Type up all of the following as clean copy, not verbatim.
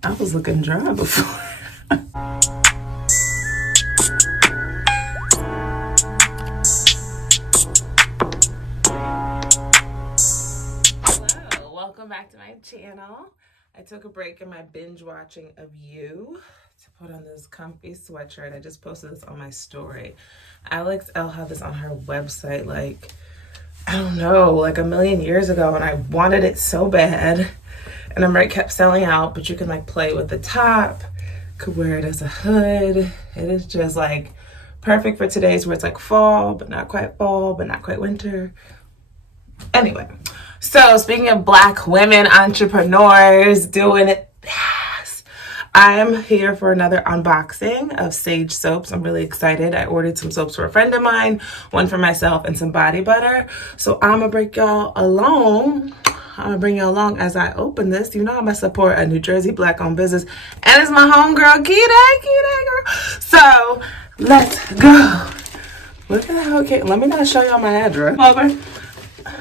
I was looking dry before. Hello, welcome back to my channel. I took a break in my binge watching of You to put on this comfy sweatshirt. I just posted this on my story. Alex L had this on her website like, I don't know, like a million years ago, and I wanted it so bad. And I'm right, kept selling out, but you can like play with the top, could wear it as a hood. It is just like perfect for today's where it's like fall, but not quite fall, but not quite winter. Anyway, so speaking of Black women entrepreneurs doing it fast, I'm here for another unboxing of Saige soaps. I'm really excited. I ordered some soaps for a friend of mine, one for myself, and some body butter. So I'm gonna bring y'all along. As I open this. You know I'm gonna support a New Jersey Black owned business, and it's my homegirl Kita girl. So let's go. Look at how it came. Let me not show y'all my address. Over. Oh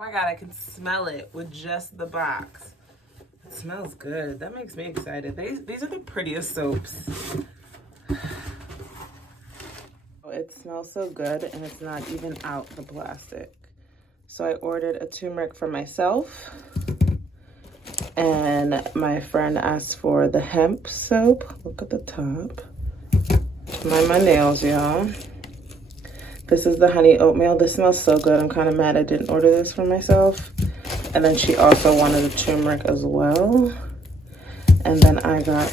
my god, I can smell it with just the box. It smells good. That makes me excited. These are the prettiest soaps. It smells so good, and it's not even out the plastic. So I ordered a turmeric for myself, and my friend asked for the hemp soap. Look at the top. Mind my nails, y'all. This is the honey oatmeal. This smells so good. I'm kind of mad I didn't order this for myself. And then she also wanted a turmeric as well. And then I got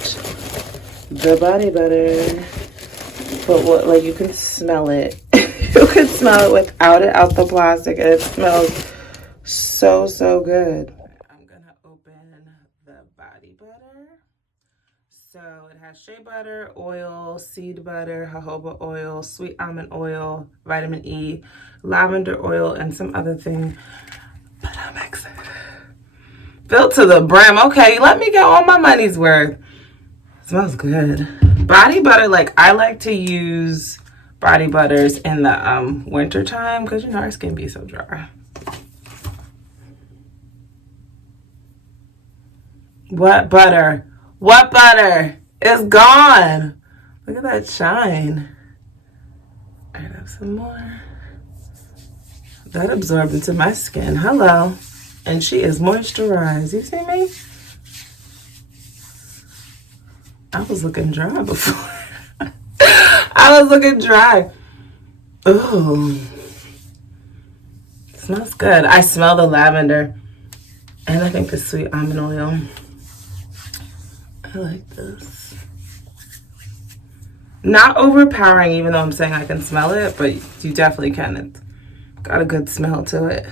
the body butter. But what, like, you can smell it. You can smell it without it out the plastic, and it smells so, so good. I'm gonna open the body butter. So it has shea butter, oil, seed butter, jojoba oil, sweet almond oil, vitamin E, lavender oil, and some other thing. But I'm excited. Filled to the brim. Okay, let me get all my money's worth. It smells good. Body butter, like, I like to use body butters in the winter time because, you know, our skin be so dry. What butter? What butter? It's gone. Look at that shine. I have some more. That absorbed into my skin. Hello. And she is moisturized. You see me? I was looking dry before. I was looking dry. Ooh. Smells good. I smell the lavender. And I think the sweet almond oil. I like this. Not overpowering, even though I'm saying I can smell it, but you definitely can. It's got a good smell to it.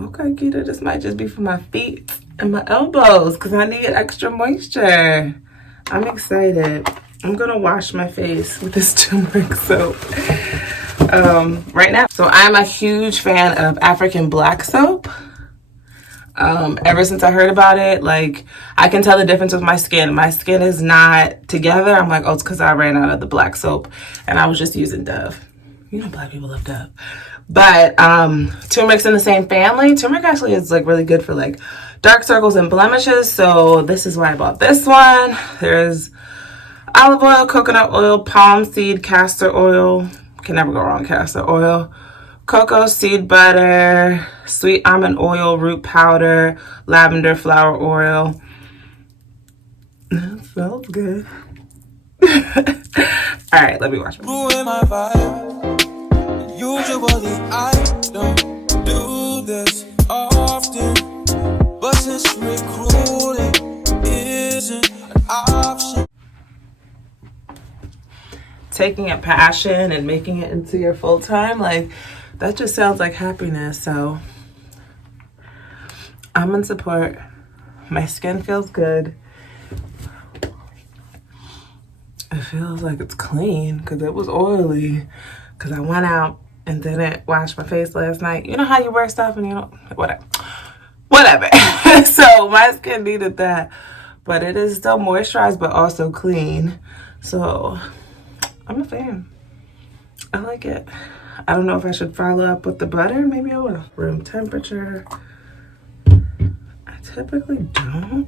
Okay, Kita, this might just be for my feet and my elbows because I need extra moisture. I'm excited. I'm gonna wash my face with this turmeric soap right now. So I'm a huge fan of African black soap. Ever since I heard about it, like, I can tell the difference with my skin. My skin is not together. I'm like, oh, it's because I ran out of the black soap and I was just using Dove. You know, Black people love Dove. But turmeric's in the same family. Turmeric actually is like really good for like dark circles and blemishes. So this is why I bought this one. There's olive oil, coconut oil, palm seed, castor oil. Can never go wrong with castor oil. Cocoa seed butter, sweet almond oil, root powder, lavender flower oil. That smells good. All right, let me wash my face. Usually I don't do this often, but since recruiting isn't an option. Taking a passion and making it into your full time, like, that just sounds like happiness. So I'm in support. My skin feels good. It feels like it's clean because it was oily because I went out and didn't wash my face last night. You know how you wear stuff and you don't, whatever. So my skin needed that, but it is still moisturized but also clean. So I'm a fan. I like it. I don't know if I should follow up with the butter. Maybe I will. Room temperature. I typically don't.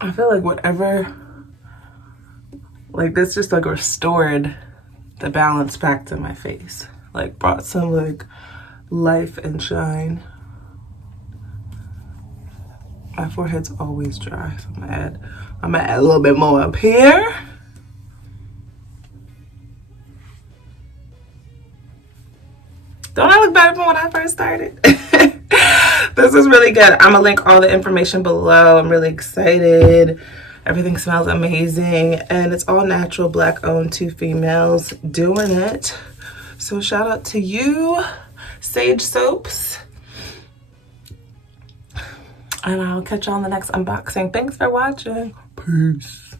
I feel like whatever, like this just like restored the balance back to my face. Like brought some like life and shine. My forehead's always dry, so I'm gonna add a little bit more up here. Don't I look better than when I first started? This is really good. I'm gonna link all the information below. I'm really excited. Everything smells amazing, and it's all natural, Black owned, 2 females doing it. So shout out to you, Saige Soaps. And I'll catch you on the next unboxing. Thanks for watching. Peace.